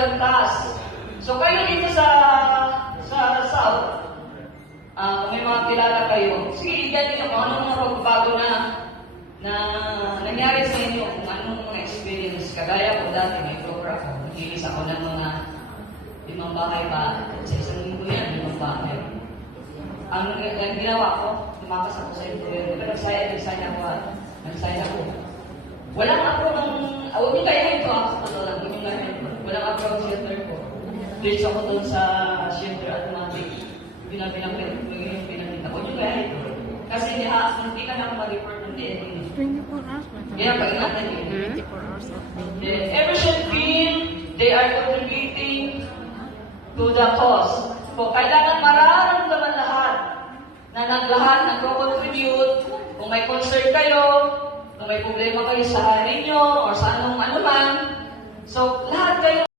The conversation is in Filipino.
electoral task. So kayo dito sa South, kung may mga kilala kayo, sige, igyan niyo kung anong mga pagbabago na nangyari sa inyo, kung anong mga experience. Kagaya ko dati, may program ako. Nagilis ako ng mga 5 bahay ba? Sa isang linggo yan, 5 bahay. Ang ginawa ko, tumakas ako sa employer. Pero nag-sign ako. Walang approve huwag niyo kaya ito ako sa totoo lang. Walang approve shelter ko. Place ako doon sa shelter automatic. Pinakita ko. Yung kaya ito. Kasi hindi ka na mag-report ng DND. 24 hours. Kaya pag-ingatan yun. 24 hours. Every feel they are contributing to the cause. So, kailangan mararamdaman lahat na nagko-contribute. Kung may concern kayo, kung may problema kayo sa ninyo, or sa ano man. So, lahat kayo